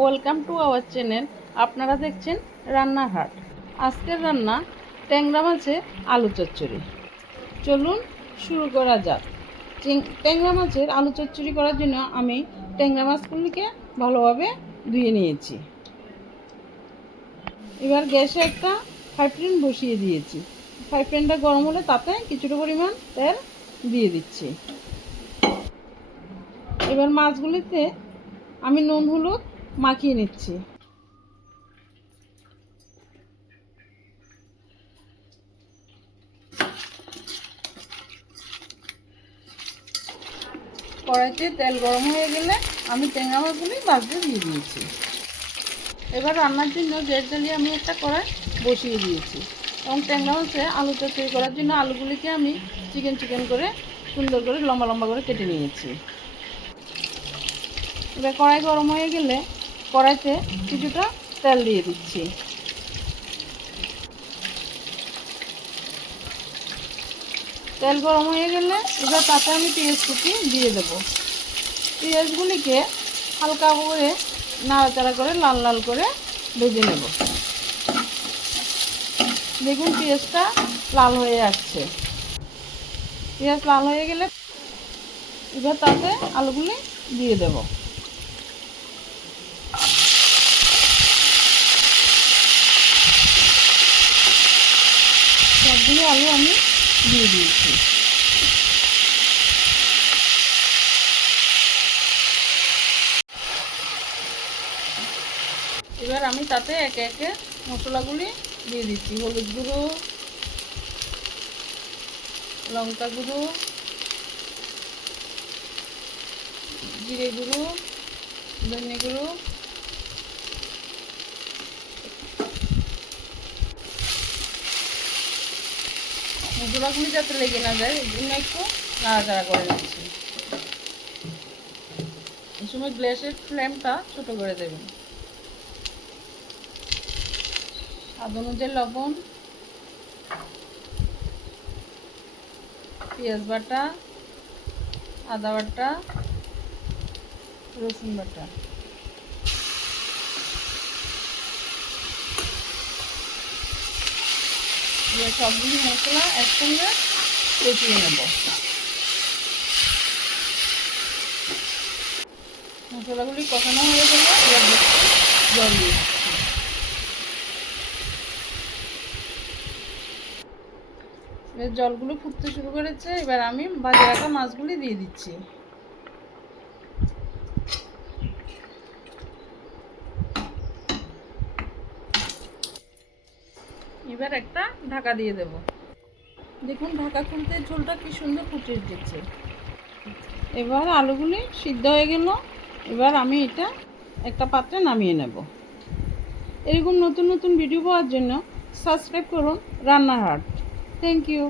Welcome to our channel. আপনারা দেখছেন রান্নার হাট আজকের রান্না ট্যাংরা মাছের আলু চচ্চড়ি। চলুন শুরু করা যাক। ট্যাংরা মাছের আলু চচ্চড়ি করার জন্য আমি ট্যাংরা মাছগুলিকে ভালোভাবে ধুয়ে নিয়েছি। এবার গ্যাসে একটা ফ্রাই প্যান বসিয়ে দিয়েছি। ফ্রাই প্যানটা গরম হলে তাতে কিছুটা পরিমাণ তেল দিয়ে দিচ্ছি। এবার মাছগুলিতে আমি নুন, হলুদ মাখিয়ে নিচ্ছি। কড়াইতে তেল গরম হয়ে গেলে আমি ট্যাংরা মাছগুলি ভাজতে দিয়ে দিয়েছি। এবার রান্নার জন্য গ্যাস জ্বালিয়ে আমি একটা কড়াই বসিয়ে দিয়েছি এবং ট্যাংরা মাছে আলু তরকারি করার জন্য আলুগুলিকে আমি চিকেন চিকেন করে সুন্দর করে লম্বা লম্বা করে কেটে নিয়েছি। এবার কড়াই গরম হয়ে গেলে কড়াইতে কিছুটা তেল দিয়ে দিচ্ছি। তেল গরম হয়ে গেলে এবার তাতে আমি পেঁয়াজ কুচি দিয়ে দেবো। পেঁয়াজগুলিকে হালকা করে নাড়াচাড়া করে লাল লাল করে ভেজে নেব। দেখুন পেঁয়াজটা লাল হয়ে আসছে। পেঁয়াজ লাল হয়ে গেলে এবার তাতে আলুগুলি দিয়ে দেব। সবগুলো আলু আমি দিয়ে দিয়েছি। এবার আমি তাতে একে একে মশলাগুলি দিয়ে দিচ্ছি। হলুদ গুঁড়ো, লঙ্কা গুঁড়ো, জিরে গুঁড়ো, ধনে গুঁড়ো মশলাগুলি যাতে লেগে না যায়, এই জন্য একটু নাড়াচাড়া করে নিচ্ছি। এই সময় গ্যাসের ফ্লেমটা ছোট করে দেবেন। স্বাদ অনুযায়ী লবণ, পেঁয়াজ বাটা, আদা বাটা, রসুন বাটা। সবগুলি মশলা একসঙ্গে কষিয়ে নেব। মশলাগুলি কষানো হয়ে গেলে এবার জল দিয়ে এবার জলগুলো ফুটতে শুরু করেছে, এবার আমি বাজে রাখা মাছগুলি দিয়ে দিচ্ছি। এবার একটা ঢাকা দিয়ে দেব। দেখুন ঢাকা খুলতে ঝোলটা কি সুন্দর ফুটে উঠেছে এবার আলুগুলি সিদ্ধ হয়ে গেল। এবার আমি এটা একটা পাত্রে নামিয়ে নেব। এরকম নতুন নতুন ভিডিও পাওয়ার জন্য সাবস্ক্রাইব করুন রান্নার হাট। Thank you